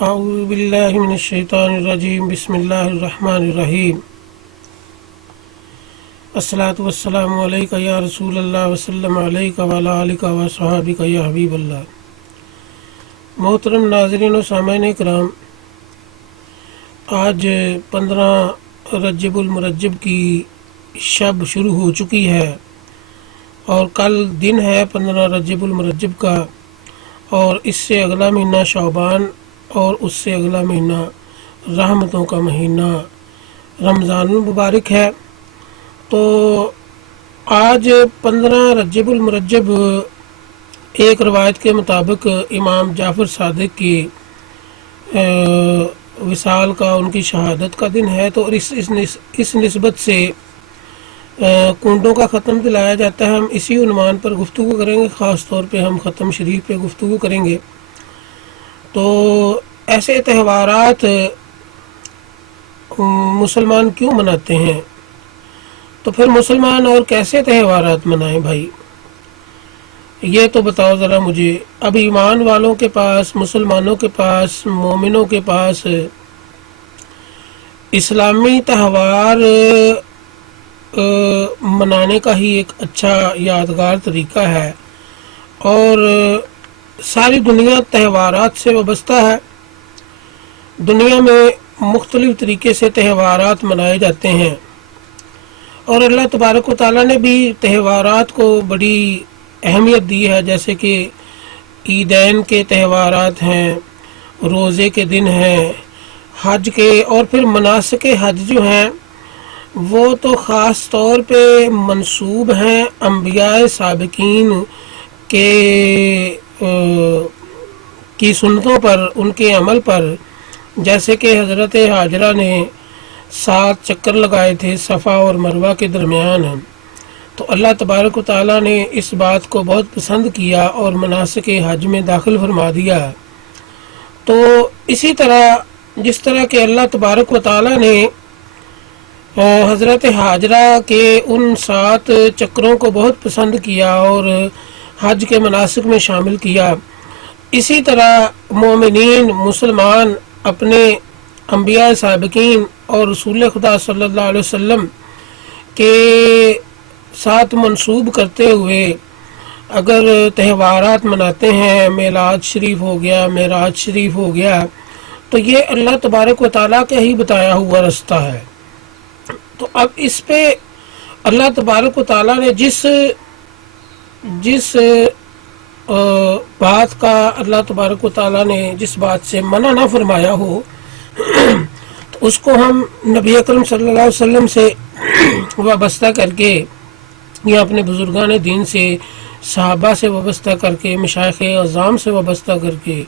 اعوذ باللہ من الشیطان الرجیم بسم اللہ الرحمن الرحیم الصلاۃ والسلام علیکہ یا رسول اللہ وسلم علیکہ وعلی آلکہ وصحابکہ یا حبیب اللہ۔ محترم ناظرین و سامعین کرام، آج 15 رجب المرجب کی شب شروع ہو چکی ہے اور کل دن ہے 15 رجب المرجب کا، اور اس سے اگلا مہینہ شعبان اور اس سے اگلا مہینہ رحمتوں کا مہینہ رمضان المبارک ہے۔ تو آج 15 رجب المرجب ایک روایت کے مطابق امام جعفر صادق کی وصال کا، ان کی شہادت کا دن ہے، تو اس نسبت سے کنڈوں کا ختم دلایا جاتا ہے۔ ہم اسی عنوان پر گفتگو کریں گے، خاص طور پہ ہم ختم شریف پہ گفتگو کریں گے۔ تو ایسے تہوارات مسلمان کیوں مناتے ہیں؟ تو پھر مسلمان اور کیسے تہوارات منائیں بھائی؟ یہ تو بتاؤ ذرا مجھے۔ اب ایمان والوں کے پاس، مسلمانوں کے پاس، مومنوں کے پاس اسلامی تہوار منانے کا ہی ایک اچھا یادگار طریقہ ہے، اور ساری دنیا تہوارات سے وابستہ ہے۔ دنیا میں مختلف طریقے سے تہوارات منائے جاتے ہیں، اور اللہ تبارک و تعالیٰ نے بھی تہوارات کو بڑی اہمیت دی ہے، جیسے کہ عیدین کے تہوارات ہیں، روزے کے دن ہیں، حج کے، اور پھر مناسک حج جو ہیں وہ تو خاص طور پہ منسوب ہیں انبیاء سابقین کی سنتوں پر، ان کے عمل پر، جیسے کہ حضرت حاجرہ نے 7 چکر لگائے تھے صفا اور مروہ کے درمیان، تو اللہ تبارک و تعالیٰ نے اس بات کو بہت پسند کیا اور مناسک حج میں داخل فرما دیا۔ تو اسی طرح جس طرح کہ اللہ تبارک و تعالیٰ نے حضرت حاجرہ کے ان 7 چکروں کو بہت پسند کیا اور حج کے مناسک میں شامل کیا، اسی طرح مومنین مسلمان اپنے انبیاء سابقین اور رسول خدا صلی اللہ علیہ وسلم کے ساتھ منسوب کرتے ہوئے اگر تہوارات مناتے ہیں، میلاد شریف ہو گیا، معراج شریف ہو گیا، تو یہ اللہ تبارک و تعالیٰ کا ہی بتایا ہوا رستہ ہے۔ تو اب اس پہ اللہ تبارک و تعالیٰ نے جس بات کا اللہ تبارک و تعالیٰ نے جس بات سے منع نہ فرمایا ہو تو اس کو ہم نبی اکرم صلی اللہ علیہ وسلم سے وابستہ کر کے، یا اپنے بزرگان دین سے، صحابہ سے وابستہ کر کے، مشائخ اعظام سے وابستہ کر کے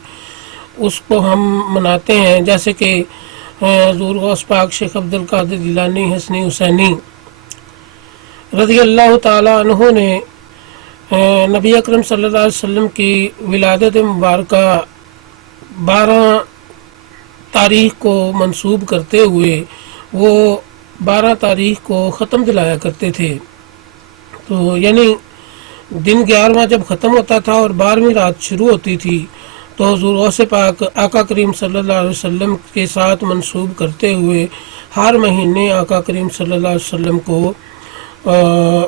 اس کو ہم مناتے ہیں، جیسے کہ حضور غوث پاک شیخ عبد القادر جیلانی حسنی حسینی رضی اللہ تعالیٰ عنہ نے نبی اکرم صلی اللہ علیہ وسلم کی ولادت مبارکہ 12 تاریخ کو منسوب کرتے ہوئے وہ 12 تاریخ کو ختم دلایا کرتے تھے۔ تو یعنی دن 11واں جب ختم ہوتا تھا اور 12ویں رات شروع ہوتی تھی، تو حضور غوث پاک آقا کریم صلی اللہ علیہ وسلم کے ساتھ منسوب کرتے ہوئے ہر مہینے آقا کریم صلی اللہ علیہ وسلم کو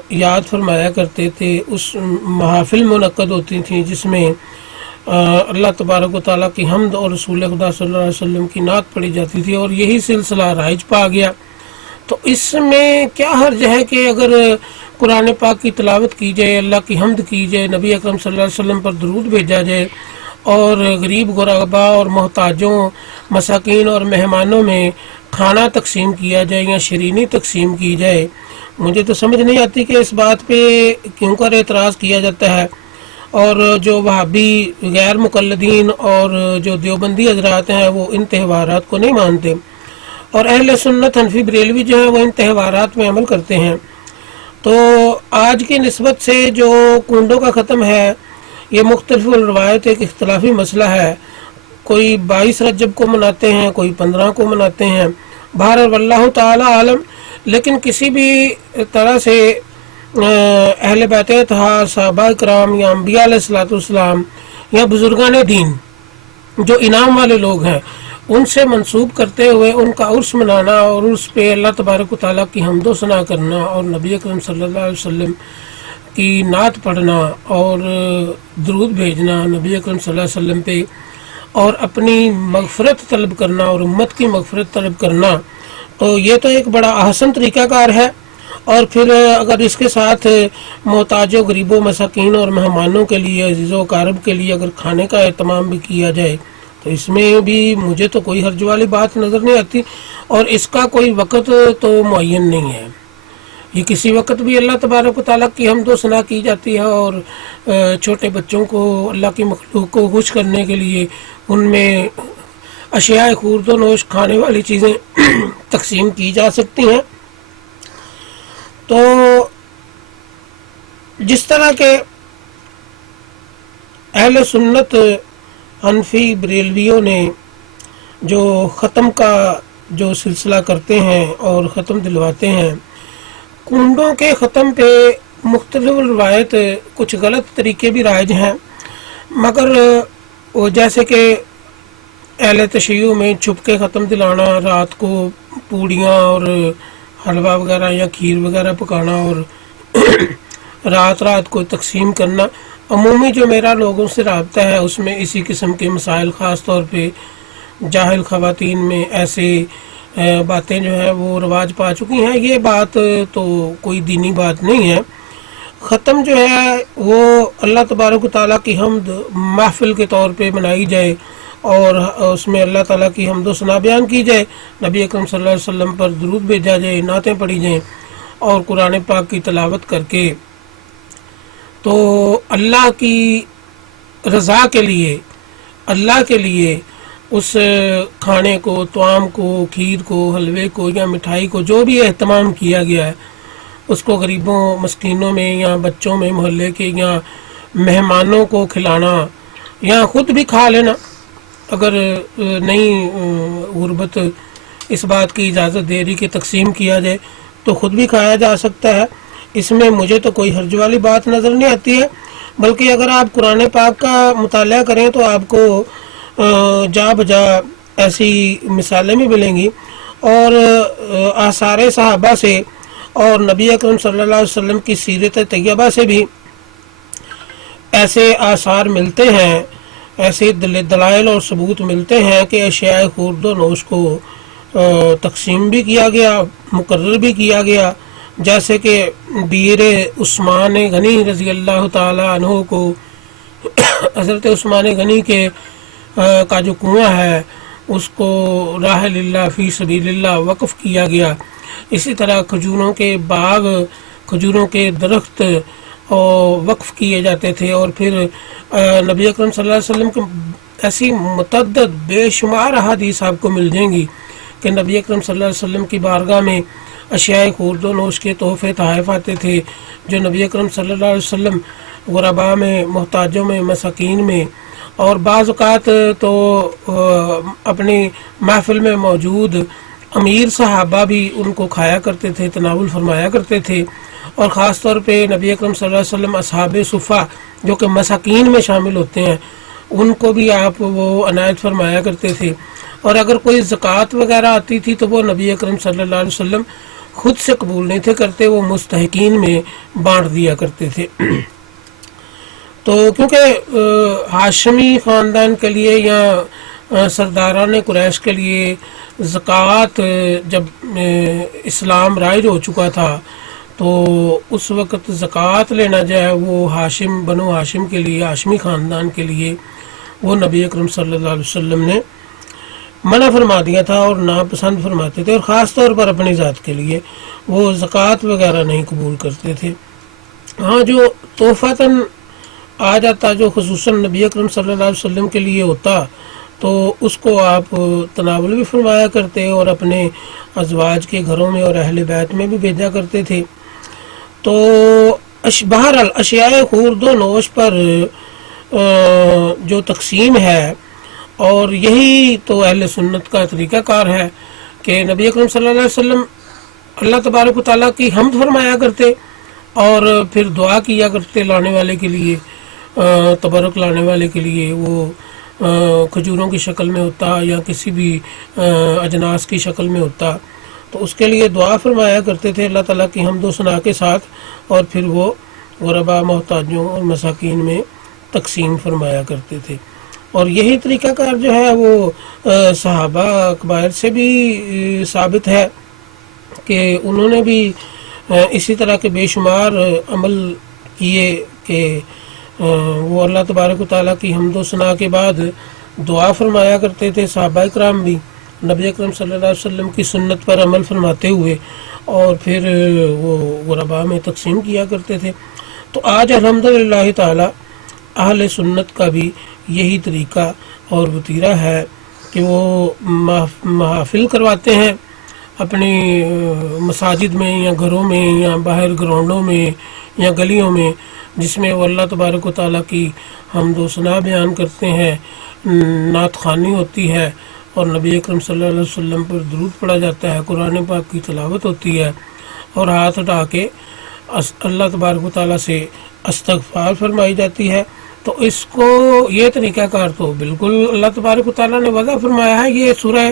یاد فرمایا کرتے تھے۔ اس محافل منعقد ہوتی تھیں جس میں اللہ تبارک و تعالیٰ کی حمد اور رسول خدا صلی اللہ علیہ وسلم کی نعت پڑھی جاتی تھی، اور یہی سلسلہ رائج پا گیا۔ تو اس میں کیا حرج ہے کہ اگر قرآن پاک کی تلاوت کی جائے، اللہ کی حمد کی جائے، نبی اکرم صلی اللہ علیہ وسلم پر درود بھیجا جائے، اور غریب غربا اور محتاجوں، مساکین اور مہمانوں میں کھانا تقسیم کیا جائے یا شیرینی تقسیم کی جائے۔ مجھے تو سمجھ نہیں آتی کہ اس بات پہ کیوں کر اعتراض کیا جاتا ہے، اور جو وہابی غیر مقلدین اور جو دیوبندی حضرات ہیں وہ ان تہوارات کو نہیں مانتے، اور اہل سنت حنفی بریلوی جو ہیں وہ ان تہوارات میں عمل کرتے ہیں۔ تو آج کی نسبت سے جو کنڈوں کا ختم ہے، یہ مختلف روایت ایک اختلافی مسئلہ ہے، کوئی 22 رجب کو مناتے ہیں، کوئی 15 کو مناتے ہیں، بہرحال واللہ تعالی عالم۔ لیکن کسی بھی طرح سے اہل بیت اطہار، صحابہ کرام یا انبیاء علیہ الصلوۃ والسلام یا بزرگان دین جو انعام والے لوگ ہیں ان سے منسوب کرتے ہوئے ان کا عرس منانا اور عرس پہ اللہ تبارک و تعالیٰ کی حمد و ثنا کرنا اور نبی اکرم صلی اللہ علیہ وسلم کی نعت پڑھنا اور درود بھیجنا نبی اکرم صلی اللہ علیہ وسلم پہ اور اپنی مغفرت طلب کرنا اور امت کی مغفرت طلب کرنا، تو یہ تو ایک بڑا احسن طریقہ کار ہے۔ اور پھر اگر اس کے ساتھ محتاجوں، غریبوں، مساکین اور مہمانوں کے لیے، عزیزوں و اقارب کے لیے اگر کھانے کا اہتمام بھی کیا جائے تو اس میں بھی مجھے تو کوئی حرج والی بات نظر نہیں آتی، اور اس کا کوئی وقت تو معین نہیں ہے، یہ کسی وقت بھی اللہ تبارک و تعالیٰ کی حمد و ثنا کی جاتی ہے، اور چھوٹے بچوں کو، اللہ کی مخلوق کو خوش کرنے کے لیے ان میں اشیاء خورد و نوش، کھانے والی چیزیں تقسیم کی جا سکتی ہیں۔ تو جس طرح کے اہل سنت حنفی بریلویوں نے جو ختم کا جو سلسلہ کرتے ہیں اور ختم دلواتے ہیں، کنڈوں کے ختم پہ مختلف روایت، کچھ غلط طریقے بھی رائج ہیں، مگر وہ جیسے کہ اہل تشیع میں چھپ کے ختم دلانا، رات کو پوڑیاں اور حلوہ وغیرہ یا کھیر وغیرہ پکانا اور رات کو تقسیم کرنا، عمومی جو میرا لوگوں سے رابطہ ہے اس میں اسی قسم کے مسائل، خاص طور پہ جاہل خواتین میں ایسے باتیں جو ہے وہ رواج پا چکی ہیں۔ یہ بات تو کوئی دینی بات نہیں ہے۔ ختم جو ہے وہ اللہ تبارک و تعالیٰ کی حمد محفل کے طور پہ منائی جائے اور اس میں اللہ تعالیٰ کی حمد و ثنا بیان کی جائے، نبی اکرم صلی اللہ علیہ وسلم پر درود بھیجا جائے، نعتیں پڑھی جائیں اور قرآن پاک کی تلاوت کر کے تو اللہ کی رضا کے لیے، اللہ کے لیے اس کھانے کو، طعام کو، کھیر کو، حلوے کو یا مٹھائی کو جو بھی اہتمام کیا گیا ہے اس کو غریبوں، مسکینوں میں یا بچوں میں محلے کے یا مہمانوں کو کھلانا یا خود بھی کھا لینا، اگر نہیں غربت اس بات کی اجازت دے رہی کہ تقسیم کیا جائے تو خود بھی کھایا جا سکتا ہے، اس میں مجھے تو کوئی حرج والی بات نظر نہیں آتی ہے۔ بلکہ اگر آپ قرآن پاک کا مطالعہ کریں تو آپ کو جا بجا ایسی مثالیں بھی ملیں گی، اور آثار صحابہ سے اور نبی اکرم صلی اللہ علیہ وسلم کی سیرت طیبہ سے بھی ایسے آثار ملتے ہیں، ایسے دلائل اور ثبوت ملتے ہیں کہ اشیاء خورد و نوش کو تقسیم بھی کیا گیا، مقرر بھی کیا گیا، جیسے کہ بیر عثمان غنی رضی اللہ تعالیٰ عنہ کو حضرت عثمان غنی کے کا جو کنواں ہے اس کو راہ للہ فی سبیل اللہ وقف کیا گیا۔ اسی طرح کھجوروں کے باغ، کھجوروں کے درخت وقف کیے جاتے تھے، اور پھر نبی اکرم صلی اللہ علیہ وسلم کے ایسی متعدد بے شمار احادیث آپ کو مل جائیں گی کہ نبی اکرم صلی اللہ علیہ وسلم کی بارگاہ میں اشیاء خورد و نوش کے تحفے تحائف آتے تھے، جو نبی اکرم صلی اللہ علیہ وسلم غرباء میں، محتاجوں میں، مساکین میں، اور بعض اوقات تو اپنی محفل میں موجود امیر صحابہ بھی ان کو کھایا کرتے تھے، تناول فرمایا کرتے تھے، اور خاص طور پہ نبی اکرم صلی اللہ علیہ وسلم اصحاب صفہ جو کہ مساکین میں شامل ہوتے ہیں ان کو بھی آپ وہ عنایت فرمایا کرتے تھے، اور اگر کوئی زکوٰۃ وغیرہ آتی تھی تو وہ نبی اکرم صلی اللہ علیہ وسلم خود سے قبول نہیں تھے کرتے، وہ مستحقین میں بانٹ دیا کرتے تھے۔ تو کیونکہ ہاشمی خاندان کے لیے یا سرداران قریش کے لیے زکوٰۃ جب اسلام رائج ہو چکا تھا تو اس وقت زکوٰۃ لینا جائے وہ ہاشم، بنو ہاشم کے لیے، ہاشمی خاندان کے لیے وہ نبی اکرم صلی اللہ علیہ وسلم نے منع فرما دیا تھا اور ناپسند فرماتے تھے، اور خاص طور پر اپنی ذات کے لیے وہ زکوٰۃ وغیرہ نہیں قبول کرتے تھے۔ ہاں جو تحفتاً آ جاتا، جو خصوصاً نبی اکرم صلی اللہ علیہ وسلم کے لیے ہوتا تو اس کو آپ تناول بھی فرمایا کرتے اور اپنے ازواج کے گھروں میں اور اہل بیت میں بھی بھیجا کرتے تھے۔ تو بہرحال اشیاء خورد و نوش پر جو تقسیم ہے، اور یہی تو اہل سنت کا طریقہ کار ہے کہ نبی اکرم صلی اللہ علیہ وسلم اللہ تبارک و تعالیٰ کی حمد فرمایا کرتے اور پھر دعا کیا کرتے لانے والے کے لیے، تبرک لانے والے کے لیے، وہ کھجوروں کی شکل میں ہوتا یا کسی بھی اجناس کی شکل میں ہوتا تو اس کے لیے دعا فرمایا کرتے تھے اللہ تعالیٰ کی حمد و ثنا کے ساتھ، اور پھر وہ غربا، محتاجوں اور مساکین میں تقسیم فرمایا کرتے تھے۔ اور یہی طریقہ کار جو ہے وہ صحابہ اکبار سے بھی ثابت ہے کہ انہوں نے بھی اسی طرح کے بے شمار عمل کیے کہ وہ اللہ تبارک و تعالیٰ کی حمد و ثنا کے بعد دعا فرمایا کرتے تھے، صحابہ کرام بھی نبی اکرم صلی اللہ علیہ وسلم کی سنت پر عمل فرماتے ہوئے، اور پھر وہ غربا میں تقسیم کیا کرتے تھے۔ تو آج الحمدللہ تعالیٰ اہل سنت کا بھی یہی طریقہ اور وتیرہ ہے کہ وہ محافل کرواتے ہیں اپنی مساجد میں یا گھروں میں یا باہر گراؤنڈوں میں یا گلیوں میں، جس میں وہ اللہ تبارک و تعالیٰ کی حمد و ثنا بیان کرتے ہیں، نعت خوانی ہوتی ہے اور نبی اکرم صلی اللہ علیہ وسلم پر درود پڑھا جاتا ہے، قرآن پاک کی تلاوت ہوتی ہے، اور ہاتھ اٹھا کے اللہ تبارک و تعالیٰ سے استغفار فرمائی جاتی ہے۔ تو اس کو یہ طریقہ کار تو بالکل اللہ تبارک و تعالیٰ نے وضع فرمایا ہے۔ یہ سورہ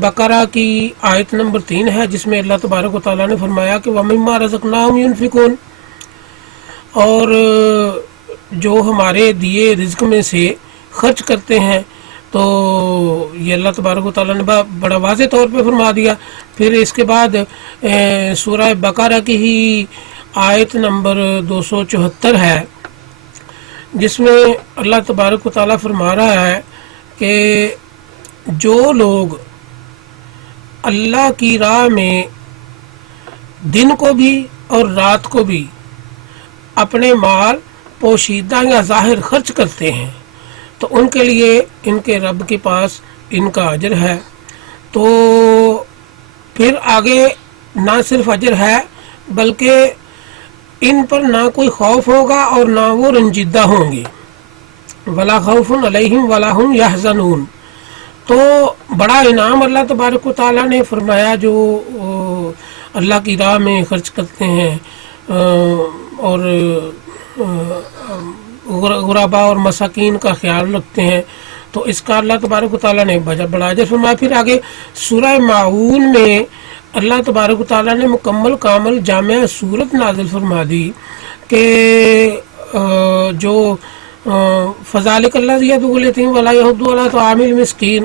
بقرہ کی آیت نمبر 3 ہے، جس میں اللہ تبارک و تعالیٰ نے فرمایا کہ وَمِمَّا رَزَقْنَاهُمْ يُنْفِقُونَ، اور جو ہمارے دیے رزق میں سے خرچ کرتے ہیں۔ تو یہ اللہ تبارک و تعالیٰ نے بڑا واضح طور پہ فرما دیا۔ پھر اس کے بعد سورہ بقرہ کی ہی آیت نمبر 274 ہے، جس میں اللہ تبارک و تعالیٰ فرما رہا ہے کہ جو لوگ اللہ کی راہ میں دن کو بھی اور رات کو بھی اپنے مال پوشیدہ یا ظاہر خرچ کرتے ہیں تو ان کے لیے ان کے رب کے پاس ان کا اجر ہے۔ تو پھر آگے نہ صرف اجر ہے بلکہ ان پر نہ کوئی خوف ہوگا اور نہ وہ رنجیدہ ہوں گے، ولا خوف علیہم ولا ہم یحزنون۔ تو بڑا انعام اللہ تبارک و تعالیٰ نے فرمایا جو اللہ کی راہ میں خرچ کرتے ہیں اور غربا اور مساکین کا خیال رکھتے ہیں، تو اس کا اللہ تبارک و تعالیٰ نے بڑا اجر فرمایا۔ پھر آگے سورہ معون میں اللہ تبارک و تعالیٰ نے مکمل کامل جامع صورت نازل فرما دی کہ جو فذالک الذی یدعو الیتیم ولا یحض علی طعام المسکین،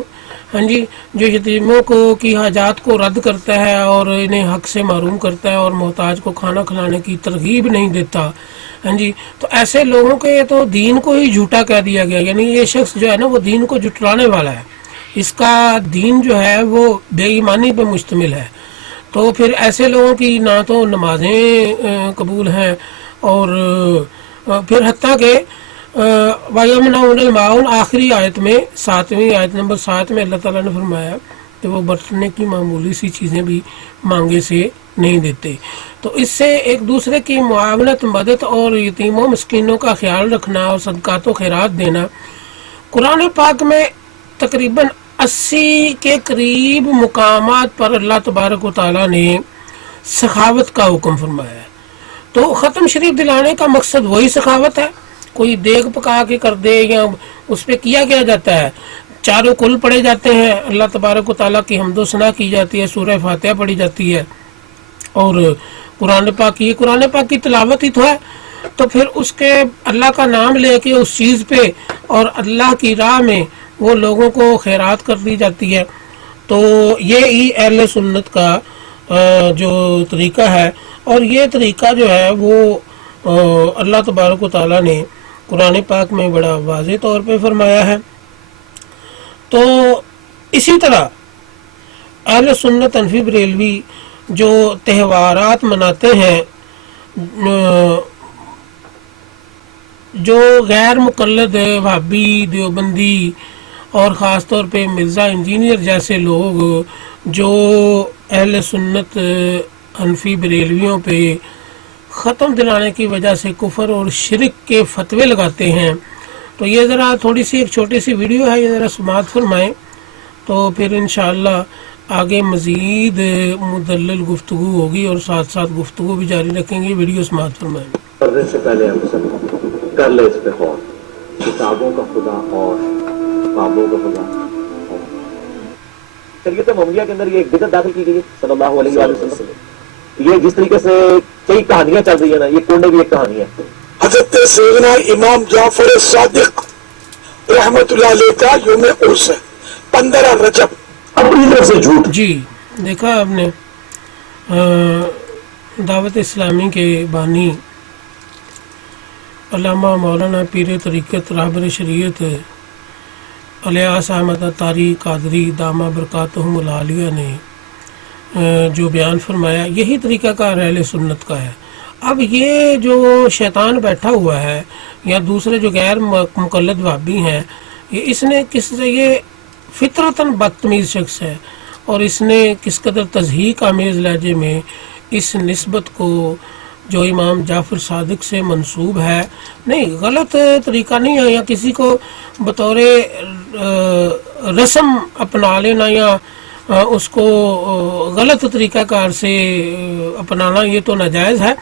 ہاں جی، جو یتیموں کی حاجات کو رد کرتا ہے اور انہیں حق سے محروم کرتا ہے اور محتاج کو کھانا کھلانے کی ترغیب نہیں دیتا، ہاں جی، تو ایسے لوگوں کے تو دین کو ہی جھوٹا کہہ دیا گیا، یعنی یہ شخص جو ہے نا وہ دین کو جھٹلانے والا ہے، اس کا دین جو ہے وہ بے ایمانی پہ مشتمل ہے۔ تو پھر ایسے لوگوں کی نہ تو نمازیں قبول ہیں، اور پھر حتیٰ کہ وَيَمْنَعُونَ الْمَاعُونَ آخری آیت میں 7ویں آیت نمبر 7 میں اللہ تعالیٰ نے فرمایا کہ وہ برتنے کی معمولی سی چیزیں بھی مانگے سے نہیں دیتے۔ تو اس سے ایک دوسرے کی معاونت، مدد اور یتیموں مسکینوں کا خیال رکھنا اور صدقات و خیرات دینا، قرآن پاک میں تقریباً 80 کے قریب مقامات پر اللہ تبارک و تعالیٰ نے سخاوت کا حکم فرمایا ہے۔ تو ختم شریف دلانے کا مقصد وہی سخاوت ہے، کوئی دیگ پکا کے کر دے یا اس پہ کیا جاتا ہے، چاروں کل پڑھے جاتے ہیں، اللہ تبارک و تعالیٰ کی حمد و ثنا کی جاتی ہے، سورہ فاتحہ پڑھی جاتی ہے، اور قرآن پاک کی تلاوت ہی تو ہے۔ تو پھر اس کے اللہ کا نام لے کے اس چیز پہ اور اللہ کی راہ میں وہ لوگوں کو خیرات کر دی جاتی ہے۔ تو یہ ہی اہل سنت کا جو طریقہ ہے، اور یہ طریقہ جو ہے وہ اللہ تبارک و تعالیٰ نے قرآن پاک میں بڑا واضح طور پہ فرمایا ہے۔ تو اسی طرح اہل سنت حنفی بریلوی جو تہوارات مناتے ہیں، جو غیر مقلد وہابی، دیوبندی اور خاص طور پہ مرزا انجینئر جیسے لوگ جو اہل سنت حنفی بریلویوں پہ ختم دلانے کی وجہ سے کفر اور شرک کے فتوے لگاتے ہیں، تو یہ ذرا تھوڑی سی ایک چھوٹی سی ویڈیو ہے، یہ ذرا سماعت فرمائیں، تو پھر انشاءاللہ آگے مزید مدلل گفتگو ہوگی اور ساتھ ساتھ گفتگو بھی جاری رکھیں گے۔ ویڈیو سماعت فرمائیں۔ کرنے سے پہلے ہم سب کر لے اس پہ غور، کتابوں کا خدا اور خوابوں کا خدا. شریعت محمدیہ کے اندر یہ ایک بدعت داخل کی گئی ہے صلی اللہ علیہ وآلہ وسلم. یہ جس طریقے سے کئی کہانیاں چل رہی ہیں نا، یہ کونے بھی ایک کہانی ہے. حضرت سیدنا امام جعفر صادق رحمت اللہ علیہ کا یوم عرس ہے 15 رجب. اپنی طرف سے جھوٹ. جی دیکھا آپ نے، دعوت اسلامی کے بانی علامہ مولانا پیر طریقت رہبر شریعت الیاس احمد طاری قادری دامہ برکاتہم العالیہ نے جو بیان فرمایا، یہی طریقہ کار اہل سنت کا ہے. اب یہ جو شیطان بیٹھا ہوا ہے یا دوسرے جو غیر مقلد وہابی ہیں، اس نے یہ فطرتاً بدتمیز شخص ہے، اور اس نے کس قدر تضحیق آمیز لہجے میں اس نسبت کو جو امام جعفر صادق سے منسوب ہے، نہیں غلط طریقہ نہیں ہے، یا کسی کو بطور رسم اپنا لینا یا اس کو غلط طریقہ کار سے اپنانا، یہ تو ناجائز ہے.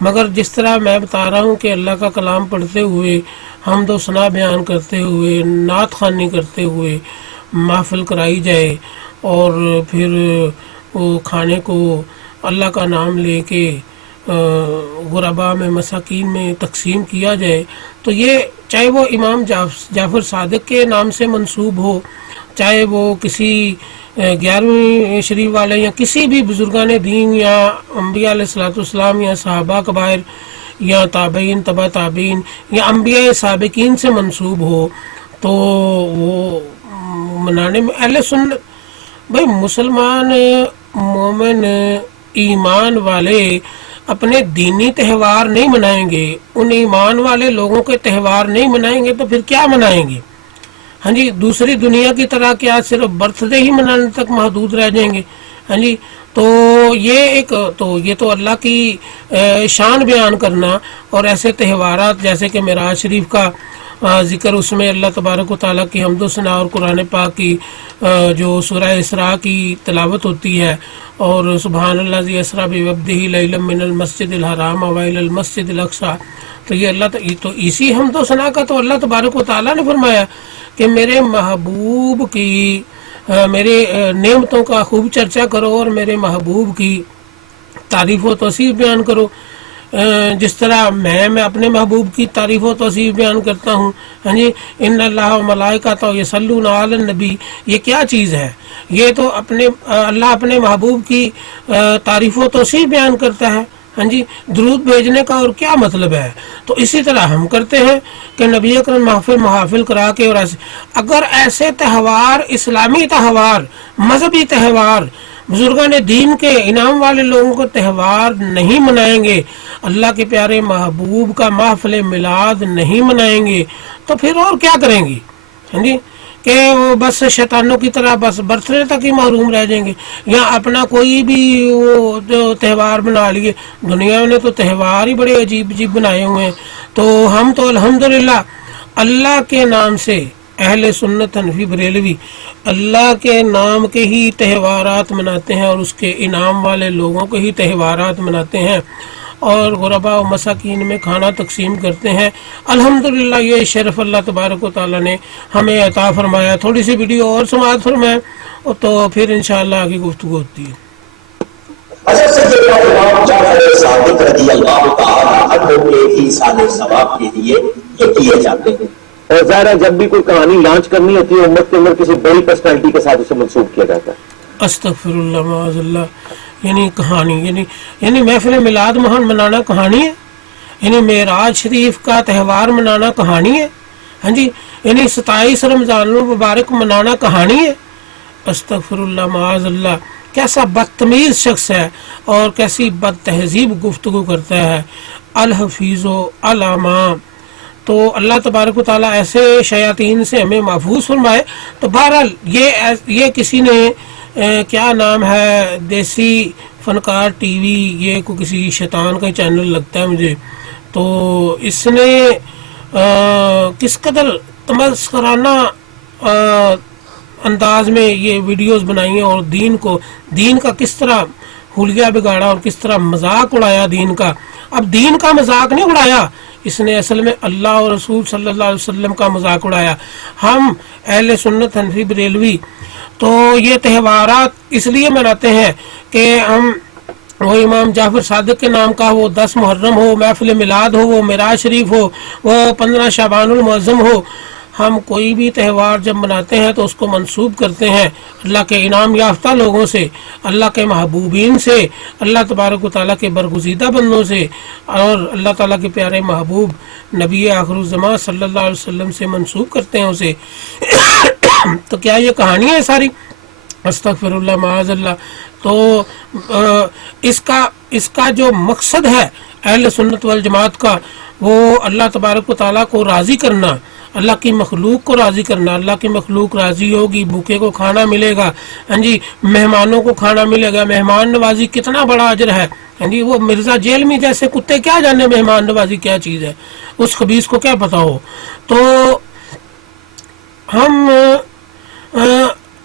مگر جس طرح میں بتا رہا ہوں کہ اللہ کا کلام پڑھتے ہوئے، حمد و ثنا بیان کرتے ہوئے، نعت خوانی کرتے ہوئے محفل کرائی جائے، اور پھر وہ کھانے کو اللہ کا نام لے کے غربا میں مساکین میں تقسیم کیا جائے، تو یہ چاہے وہ امام جعفر صادق کے نام سے منسوب ہو، چاہے وہ کسی 11ویں شریف والے یا کسی بھی بزرگان دین یا انبیاء علیہ الصلوۃ والسلام یا صحابہ کبائر یا تابعین تبع تابعین یا انبیاء سابقین سے منسوب ہو، تو وہ منانے میں اہل سنت. بھائی مسلمان مومن ایمان والے اپنے دینی تہوار نہیں منائیں گے، ان ایمان والے لوگوں کے تہوار نہیں منائیں گے تو پھر کیا منائیں گے؟ ہاں جی، دوسری دنیا کی طرح کیا صرف برتھ ڈے ہی منانے تک محدود رہ جائیں گے؟ ہاں جی، تو یہ تو اللہ کی شان بیان کرنا، اور ایسے تہوارات جیسے کہ معراج شریف کا ذکر، اس میں اللہ تبارک و تعالیٰ کی حمد و ثنا اور قرآن پاک کی جو سورہ اسراء کی تلاوت ہوتی ہے، اور سبحان اللہ ذی اسریٰ بعبدہ لیلا من المسجد الحرام وإلی المسجد الاقصیٰ، تو یہ تو اسی حمد و ثنا کا تو اللہ تبارک و تعالیٰ نے فرمایا کہ میرے محبوب کی میرے نعمتوں کا خوب چرچا کرو، اور میرے محبوب کی تعریف و توصیف بیان کرو، جس طرح میں اپنے محبوب کی تعریف و توصیف بیان کرتا ہوں. ہاں جی، ان اللہ و ملائکتہ یصلون علی النبی، یہ کیا چیز ہے؟ یہ تو اللہ اپنے محبوب کی تعریف و توصیف بیان کرتا ہے. ہاں جی، درود بھیجنے کا اور کیا مطلب ہے؟ تو اسی طرح ہم کرتے ہیں کہ نبی اکرم محافل کرا کے، اور اگر ایسے تہوار، اسلامی تہوار، مذہبی تہوار، بزرگان دین کے انعام والے لوگوں کو تہوار نہیں منائیں گے، اللہ کے پیارے محبوب کا محفل میلاد نہیں منائیں گے، تو پھر اور کیا کریں گے؟ ہاں جی، کہ وہ بس شیطانوں کی طرح بس برتھ ڈے تک ہی محروم رہ جائیں گے، یا اپنا کوئی بھی وہ جو تہوار بنا لیے. دنیا نے تو تہوار ہی بڑے عجیب عجیب بنائے ہوئے ہیں. تو ہم تو الحمدللہ اللہ کے نام سے، اہل سنت حنفی بریلوی اللہ کے نام کے ہی تہوارات مناتے ہیں، اور اس کے انعام والے لوگوں کے ہی تہوارات مناتے ہیں، اور غربا و مساکین میں کھانا تقسیم کرتے ہیں. الحمدللہ یہ شرف اللہ تبارک و تعالیٰ نے ہمیں عطا فرمایا. تھوڑی سی ویڈیو اور سماعت فرمائیں تو پھر انشاءاللہ آگے گفتگو ہوتی ہے. اچھا سیدنا امام جعفر صادق رضی اللہ تعالی عنہ کے ایصال ثواب کے لیے یہ کیے جاتے ہیں. اور ظاہر ہے جب بھی کوئی کہانی لانچ کرنی ہوتی ہے امت کے اندر کسی بڑی پرسنالٹی کے ساتھ اسے منسوب کیا جاتا ہے. استغفر اللہ معاذ اللہ. یعنی کہانی یعنی محفل میلاد منانا کہانی ہے؟ یعنی معراج شریف کا تہوار منانا کہانی ہے؟ ہاں جی، یعنی 27 رمضان المبارک منانا کہانی ہے؟ استغفر اللہ معاذ اللہ. کیسا بدتمیز شخص ہے اور کیسی بد تہذیب گفتگو کرتا ہے. الحفیظ و علامہ. تو اللہ تبارک و تعالیٰ ایسے شیاطین سے ہمیں محفوظ فرمائے. تو بہرحال یہ کسی نے کیا نام ہے، دیسی فنکار ٹی وی، یہ کوئی کسی شیطان کا چینل لگتا ہے مجھے. تو اس نے کس قدر تمسخرانہ انداز میں یہ ویڈیوز بنائی ہیں، اور دین کا کس طرح حلیہ بگاڑا اور کس طرح مذاق اڑایا دین کا. اب دین کا مذاق نہیں اڑایا، اس نے اصل میں اللہ اور رسول صلی اللہ علیہ وسلم کا مذاق اڑایا۔ ہم اہل سنت حنفی بریلوی تو یہ تہوارات اس لیے مناتے ہیں کہ ہم وہ امام جعفر صادق کے نام کا وہ 10 محرم ہو، محفل میلاد ہو، وہ معراج شریف ہو، وہ 15 شعبان المعظم ہو، ہم کوئی بھی تہوار جب مناتے ہیں تو اس کو منسوب کرتے ہیں اللہ کے انعام یافتہ لوگوں سے، اللہ کے محبوبین سے، اللہ تبارک و تعالیٰ کے برگزیدہ بندوں سے، اور اللہ تعالیٰ کے پیارے محبوب نبی آخر الزمان صلی اللہ علیہ وسلم سے منسوب کرتے ہیں اسے۔ تو کیا یہ کہانی ہے ساری؟ استغفر اللہ معاذ اللہ۔ تو اس کا جو مقصد ہے اہل سنت والجماعت کا، وہ اللہ تبارک و تعالیٰ کو راضی کرنا، اللہ کی مخلوق کو راضی کرنا۔ اللہ کی مخلوق راضی ہوگی، بھوکے کو کھانا ملے گا، ہاں جی، مہمانوں کو کھانا ملے گا۔ مہمان نوازی کتنا بڑا اجر ہے، ہاں جی، وہ مرزا جیل میں جیسے کتے کیا جانے مہمان نوازی کیا چیز ہے، اس خبیث کو کیا پتا ہو۔ تو ہم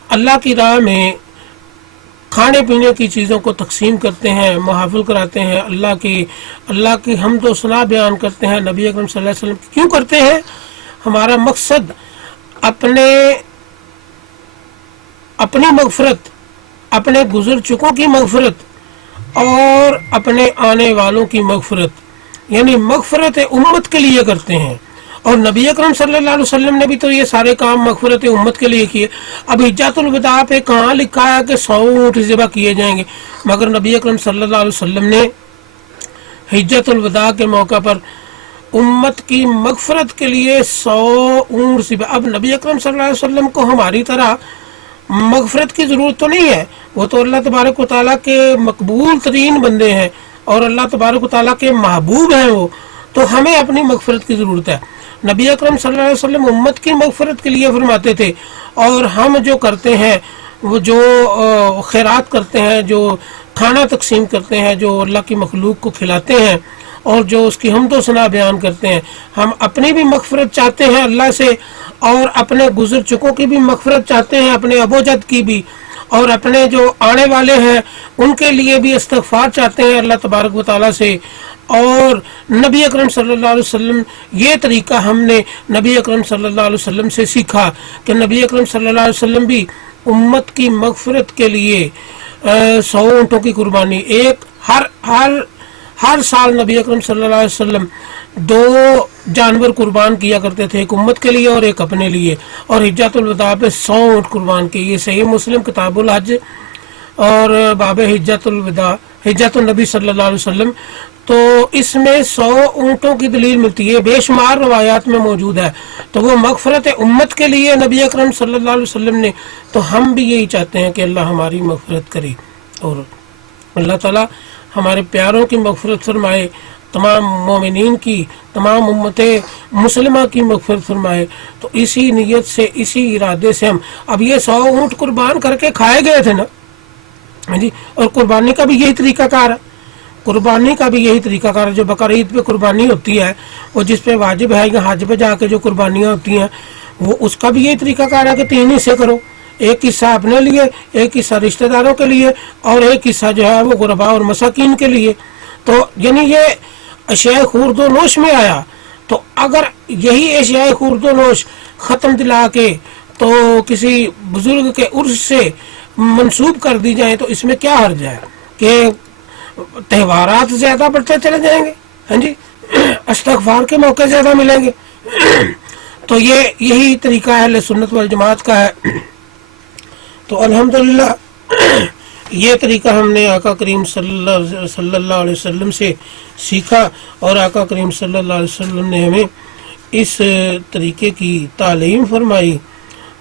اللہ کی راہ میں کھانے پینے کی چیزوں کو تقسیم کرتے ہیں، محافل کراتے ہیں، اللہ کی حمد و ثنا بیان کرتے ہیں نبی اکرم صلی اللہ علیہ وسلم۔ کیوں کرتے ہیں؟ ہمارا مقصد اپنی مغفرت، اپنے گزر چکوں کی مغفرت اور اپنے آنے والوں کی مغفرت، یعنی مغفرت امت کے لیے کرتے ہیں۔ اور نبی اکرم صلی اللہ علیہ وسلم نے بھی تو یہ سارے کام مغفرت امت کے لیے کیے۔ اب حجۃ الوداع پہ کہاں لکھا ہے کہ 100 اونٹ ذبح کیے جائیں گے؟ مگر نبی اکرم صلی اللہ علیہ وسلم نے حجۃ الوداع کے موقع پر امت کی مغفرت کے لیے 100 اونٹ ذبح۔ اب نبی اکرم صلی اللہ علیہ وسلم کو ہماری طرح مغفرت کی ضرورت تو نہیں ہے، وہ تو اللہ تبارک و تعالیٰ کے مقبول ترین بندے ہیں اور اللہ تبارک و تعالیٰ کے محبوب ہیں وہ، تو ہمیں اپنی مغفرت کی ضرورت ہے۔ نبی اکرم صلی اللہ علیہ وسلم امت کی مغفرت کے لیے فرماتے تھے، اور ہم جو کرتے ہیں، وہ جو خیرات کرتے ہیں، جو کھانا تقسیم کرتے ہیں، جو اللہ کی مخلوق کو کھلاتے ہیں اور جو اس کی حمد و ثنا بیان کرتے ہیں، ہم اپنی بھی مغفرت چاہتے ہیں اللہ سے، اور اپنے گزر چکوں کی بھی مغفرت چاہتے ہیں، اپنے ابو جد کی بھی، اور اپنے جو آنے والے ہیں ان کے لیے بھی استغفار چاہتے ہیں اللہ تبارک و تعالیٰ سے۔ اور نبی اکرم صلی اللہ علیہ وسلم، یہ طریقہ ہم نے نبی اکرم صلی اللہ علیہ وسلم سے سیکھا کہ نبی اکرم صلی اللہ علیہ وسلم بھی امت کی مغفرت کے لیے 100 اونٹوں کی قربانی، ایک ہر سال نبی اکرم صلی اللہ علیہ وسلم 2 جانور قربان کیا کرتے تھے، ایک امت کے لیے اور ایک اپنے لیے، اور حجۃ الوداع پہ 100 اونٹ قربان کیے۔ یہ صحیح مسلم کتاب الحج اور باب حجۃ الوداع، حجۃ النبی صلی اللہ علیہ وسلم، تو اس میں 100 اونٹوں کی دلیل ملتی ہے، بے شمار روایات میں موجود ہے۔ تو وہ مغفرت امت کے لیے نبی اکرم صلی اللہ علیہ وسلم نے، تو ہم بھی یہی چاہتے ہیں کہ اللہ ہماری مغفرت کرے اور اللہ تعالیٰ ہمارے پیاروں کی مغفرت فرمائے، تمام مومنین کی، تمام امت مسلمہ کی مغفرت فرمائے۔ تو اسی نیت سے، اسی ارادے سے ہم اب یہ 100 اونٹ قربان کر کے کھائے گئے تھے نا جی، اور قربانی کا بھی یہی طریقہ کار ہے، قربانی کا بھی یہی طریقہ کار ہے۔ جو بقرعید پہ قربانی ہوتی ہے، وہ جس پہ واجب ہے یا حج پہ جا کے جو قربانیاں ہوتی ہیں، وہ اس کا بھی یہی طریقہ کار ہے کہ 3 حصے کرو، ایک حصہ اپنے لیے، ایک حصہ رشتہ داروں کے لیے، اور ایک حصہ جو ہے وہ غربا اور مساکین کے لیے۔ تو یعنی یہ اشیاء خورد و نوش میں آیا، تو اگر یہی اشیاء خورد و نوش ختم دلا کے تو کسی بزرگ کے عرس سے منسوب کر دی جائیں، تو اس میں کیا حرج ہے کہ تہوارات زیادہ بڑھتے چلے جائیں گے، ہاں جی، استغفار کے موقع زیادہ ملیں گے۔ تو یہی طریقہ اہل سنت والجماعت کا ہے۔ تو الحمدللہ یہ طریقہ ہم نے آقا کریم صلی اللہ علیہ وسلم سے سیکھا، اور آقا کریم صلی اللہ علیہ وسلم نے ہمیں اس طریقے کی تعلیم فرمائی۔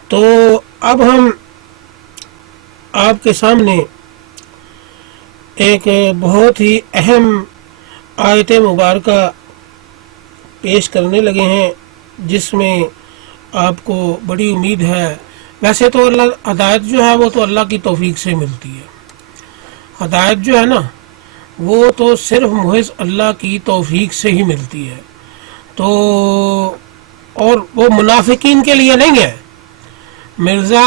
تو اب ہم آپ کے سامنے ایک بہت ہی اہم آیت مبارکہ پیش کرنے لگے ہیں، جس میں آپ کو بڑی امید ہے۔ ویسے تو اللہ ہدایت جو ہے وہ تو اللہ کی توفیق سے ملتی ہے، ہدایت جو ہے نا وہ تو صرف محض اللہ کی توفیق سے ہی ملتی ہے۔ تو اور وہ منافقین کے لیے نہیں ہے، مرزا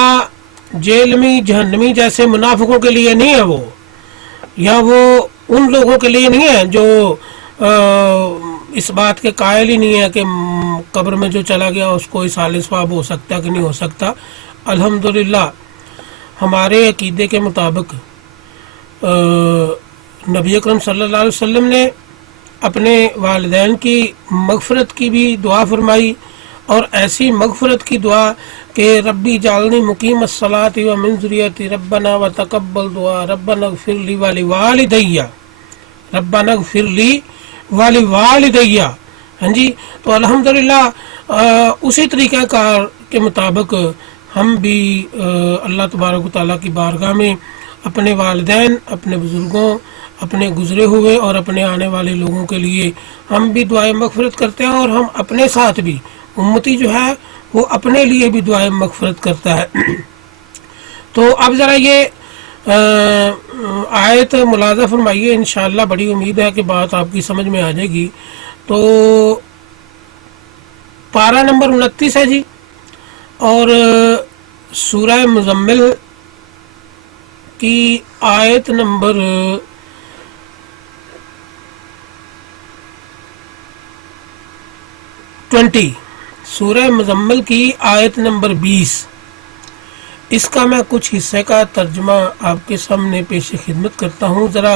جیلمی جہنمی جیسے منافقوں کے لیے نہیں ہے وہ، یا وہ ان لوگوں کے لیے نہیں ہے جو اس بات کے قائل ہی نہیں ہے کہ قبر میں جو چلا گیا اس کو اصال ثواب ہو سکتا کہ نہیں ہو سکتا. الحمدللہ ہمارے عقیدے کے مطابق نبی اکرم صلی اللہ علیہ وسلم نے اپنے والدین کی مغفرت کی بھی دعا فرمائی، اور ایسی مغفرت کی دعا کہ ربی جعلنی مقیم الصلاۃ و من ذریتی ربنا وتقبل دعا ربنا اغفر لی ولوالدی ربنا اغفر لی ولوالدی. ہاں جی، تو الحمدللہ اسی طریقہ کار کے مطابق ہم بھی اللہ تبارک و تعالیٰ کی بارگاہ میں اپنے والدین، اپنے بزرگوں، اپنے گزرے ہوئے اور اپنے آنے والے لوگوں کے لیے ہم بھی دعائیں مغفرت کرتے ہیں، اور ہم اپنے ساتھ بھی امتی جو ہے وہ اپنے لیے بھی دعائیں مغفرت کرتا ہے. تو اب ذرا یہ آیت ملاحظہ فرمائیے، انشاءاللہ بڑی امید ہے کہ بات آپ کی سمجھ میں آ جائے گی. تو پارہ نمبر 29 ہے جی، اور سورہ مزمل کی آیت نمبر 20، سورہ مزمل کی آیت نمبر 20. اس کا میں کچھ حصے کا ترجمہ آپ کے سامنے پیش خدمت کرتا ہوں، ذرا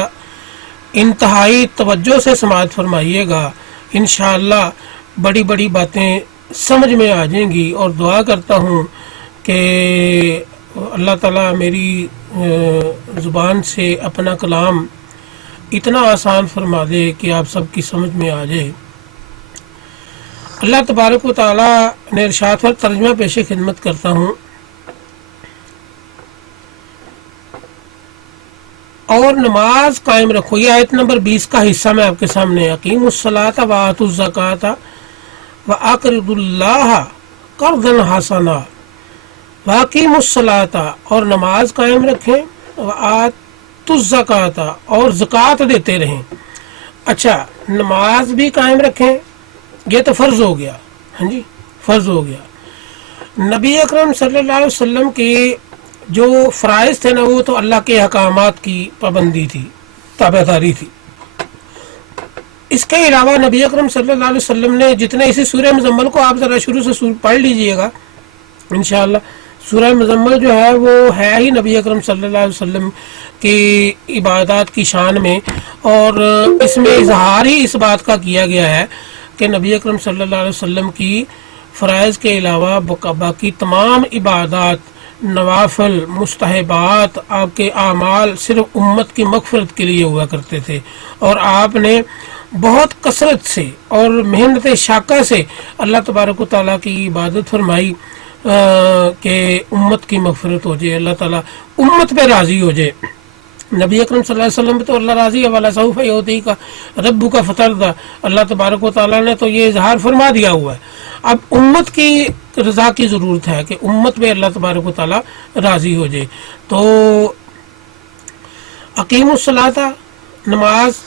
انتہائی توجہ سے سماعت فرمائیے گا، انشاءاللہ بڑی بڑی باتیں سمجھ میں آ جائیں گی. اور دعا کرتا ہوں کہ اللہ تعالیٰ میری زبان سے اپنا کلام اتنا آسان فرما دے کہ آپ سب کی سمجھ میں آ جائے. اللہ تبارک و تعالیٰ نے ارشاد پر ترجمہ پیش خدمت کرتا ہوں. اور نماز قائم رکھو، یہ آیت نمبر 20 کا حصہ میں آپ کے سامنے. اقیموا الصلاۃ وآتوا الزکاۃ وأقرضوا اللہ قرضا حسنا. واقیموا الصلاۃ، اور نماز قائم رکھیں، وآتوا الزکاۃ، اور زکوٰۃ دیتے رہیں. اچھا، نماز بھی قائم رکھیں، یہ تو فرض ہو گیا. ہاں جی، فرض ہو گیا. نبی اکرم صلی اللہ علیہ وسلم کے جو فرائض تھے نا، وہ تو اللہ کے احکامات کی پابندی تھی، تابعداری تھی. اس کے علاوہ نبی اکرم صلی اللہ علیہ وسلم نے جتنے اسی سورہ مزمل کو آپ ذرا شروع سے پڑھ لیجئے گا انشاءاللہ. سورہ مزمل جو ہے وہ ہے ہی نبی اکرم صلی اللہ علیہ وسلم کی عبادات کی شان میں، اور اس میں اظہار ہی اس بات کا کیا گیا ہے کہ نبی اکرم صلی اللہ علیہ وسلم کی فرائض کے علاوہ باقی تمام عبادات، نوافل، مستحبات، آپ کے اعمال صرف امت کی مغفرت کے لیے ہوا کرتے تھے. اور آپ نے بہت کثرت سے اور محنت شاقہ سے اللہ تبارک و تعالیٰ کی عبادت فرمائی کہ امت کی مغفرت ہو جائے، اللہ تعالیٰ امت پہ راضی ہو جائے. نبی اکرم صلی اللہ علیہ وسلم پہ تو اللہ راضی ہے، وَلَسَوْفَ يُعْطِيكَ رَبُّكَ فَتَرْضَىٰ. اللہ تبارک و تعالیٰ نے تو یہ اظہار فرما دیا ہوا ہے. اب امت کی رضا کی ضرورت ہے کہ امت پہ اللہ تبارک و تعالیٰ راضی ہو جائے. تو اقیموا الصلاۃ، نماز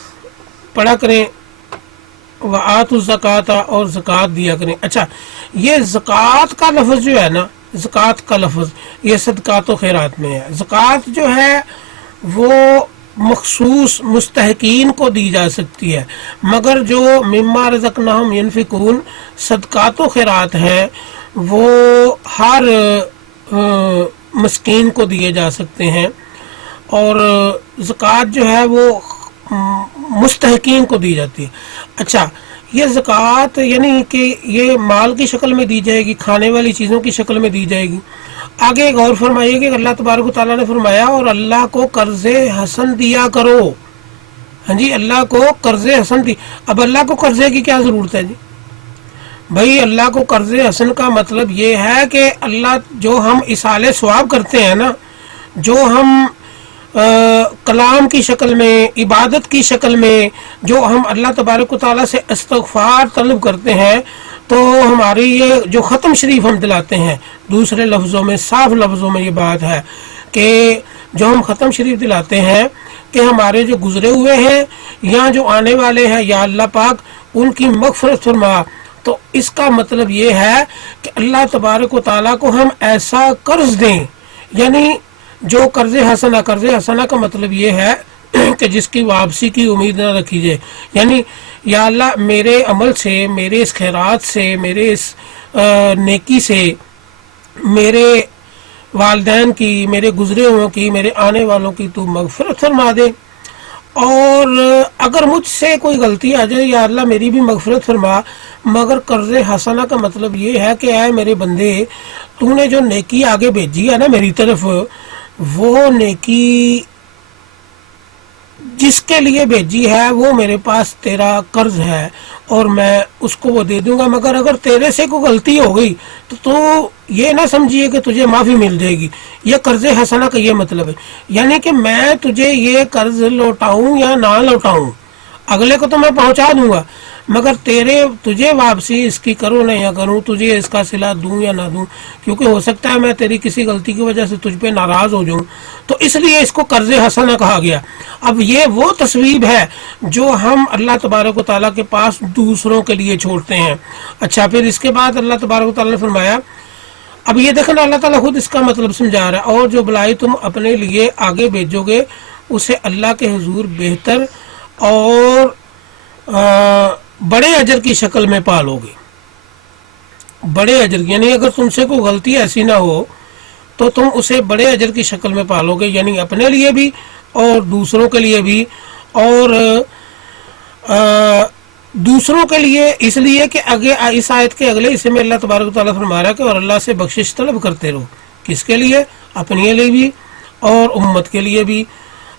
پڑھا کریں، وآتوا الزکاۃ، اور زکوٰۃ دیا کریں. اچھا، یہ زکوٰۃ کا لفظ جو ہے نا، زکوٰۃ کا لفظ یہ صدقات و خیرات میں ہے. زکوٰۃ جو ہے وہ مخصوص مستحقین کو دی جا سکتی ہے، مگر جو مما رزقناہم ینفقون صدقات و خیرات ہیں وہ ہر مسکین کو دیے جا سکتے ہیں، اور زکوٰۃ جو ہے وہ مستحقین کو دی جاتی ہے. اچھا، یہ زکوٰۃ یعنی کہ یہ مال کی شکل میں دی جائے گی، کھانے والی چیزوں کی شکل میں دی جائے گی. آگے غور فرمائیے کہ اللہ تبارک و تعالیٰ نے فرمایا اور اللہ کو قرض حسن دیا کرو. ہاں جی، اللہ کو قرض حسن دی. اب اللہ کو قرضے کی کیا ضرورت ہے جی؟ بھائی اللہ کو قرض حسن کا مطلب یہ ہے کہ اللہ جو ہم اصالِ ثواب کرتے ہیں نا، جو ہم کلام کی شکل میں، عبادت کی شکل میں جو ہم اللہ تبارک و تعالیٰ سے استغفار طلب کرتے ہیں، تو ہماری یہ جو ختم شریف ہم دلاتے ہیں، دوسرے لفظوں میں، صاف لفظوں میں یہ بات ہے کہ جو ہم ختم شریف دلاتے ہیں کہ ہمارے جو گزرے ہوئے ہیں یا جو آنے والے ہیں، یا اللہ پاک ان کی مغفرت فرما. تو اس کا مطلب یہ ہے کہ اللہ تبارک و تعالیٰ کو ہم ایسا قرض دیں، یعنی جو قرض حسنہ کا مطلب یہ ہے کہ جس کی واپسی کی امید نہ رکھی جائے. یعنی یا اللہ میرے عمل سے، میرے اس خیرات سے، میرے اس نیکی سے میرے والدین کی، میرے گزرے ہوئوں کی، میرے آنے والوں کی تو مغفرت فرما دے، اور اگر مجھ سے کوئی غلطی آ جائے یا اللہ میری بھی مغفرت فرما، مگر قرض حسنہ کا مطلب یہ ہے کہ اے میرے بندے، تو نے جو نیکی آگے بھیجی ہے نا میری طرف، وہ نیکی جس کے لیے بھیجی ہے وہ میرے پاس تیرا قرض ہے اور میں اس کو وہ دے دوں گا، مگر اگر تیرے سے کوئی غلطی ہو گئی تو یہ نہ سمجھیے کہ تجھے معافی مل جائے گی۔ یہ قرض حسنہ کا یہ مطلب ہے، یعنی کہ میں تجھے یہ قرض لوٹاؤں یا نہ لوٹاؤں، اگلے کو تو میں پہنچا دوں گا، مگر تجھے واپسی اس کی کروں نہ یا کروں، تجھے اس کا صلہ دوں یا نہ دوں، کیونکہ ہو سکتا ہے میں تیری کسی غلطی کی وجہ سے تجھ پہ ناراض ہو جاؤں، تو اس لیے اس کو قرض حسنہ کہا گیا۔ اب یہ وہ تصویب ہے جو ہم اللہ تبارک و تعالیٰ کے پاس دوسروں کے لیے چھوڑتے ہیں۔ اچھا، پھر اس کے بعد اللہ تبارک و تعالیٰ نے فرمایا، اب یہ دیکھنا اللہ تعالیٰ خود اس کا مطلب سمجھا رہا ہے، اور جو بلائی تم اپنے لیے آگے بھیجو گے اسے اللہ کے حضور بہتر اور بڑے اجر کی شکل میں پالو گے۔ بڑے اجر یعنی اگر تم سے کوئی غلطی ایسی نہ ہو تو تم اسے بڑے اجر کی شکل میں پالو گے، یعنی اپنے لیے بھی اور دوسروں کے لیے بھی، اور دوسروں کے لیے اس لیے کہ اس آیت کے اگلے حصے میں اللہ تبارک و تعالیٰ فرما رہا ہے کہ اور اللہ سے بخشش طلب کرتے رہو، کس کے لیے؟ اپنے لیے بھی اور امت کے لیے بھی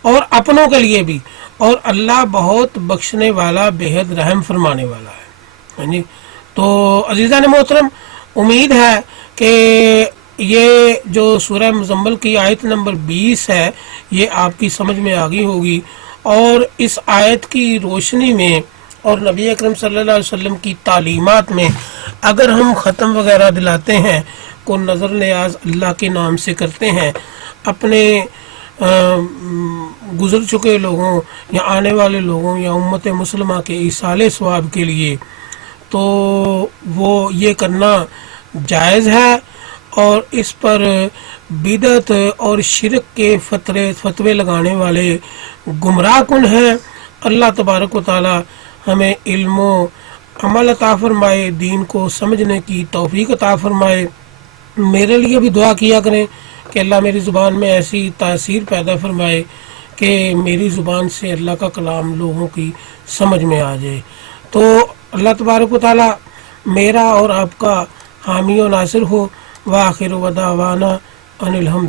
اور اپنوں کے لیے بھی، اور اللہ بہت بخشنے والا، بےحد رحم فرمانے والا ہے۔ یعنی تو عزیزان محترم، امید ہے کہ یہ جو سورہ مزمل کی آیت نمبر 20 ہے یہ آپ کی سمجھ میں آ گئی ہوگی، اور اس آیت کی روشنی میں اور نبی اکرم صلی اللہ علیہ وسلم کی تعلیمات میں اگر ہم ختم وغیرہ دلاتے ہیں، کو نظر نیاز اللہ کے نام سے کرتے ہیں، اپنے گزر چکے لوگوں یا آنے والے لوگوں یا امت مسلمہ کے ایصال ثواب کے لیے، تو وہ یہ کرنا جائز ہے، اور اس پر بدعت اور شرک کے فتوے لگانے والے گمراہ کن ہیں۔ اللہ تبارک و تعالی ہمیں علم و عمل عطا فرمائے، دین کو سمجھنے کی توفیق عطا فرمائے۔ میرے لیے بھی دعا کیا کریں کہ اللہ میری زبان میں ایسی تاثیر پیدا فرمائے کہ میری زبان سے اللہ کا کلام لوگوں کی سمجھ میں آ جائے۔ تو اللہ تبارک و تعالی میرا اور آپ کا حامی و ناصر ہو۔ وآخر دعوانا ان الحمد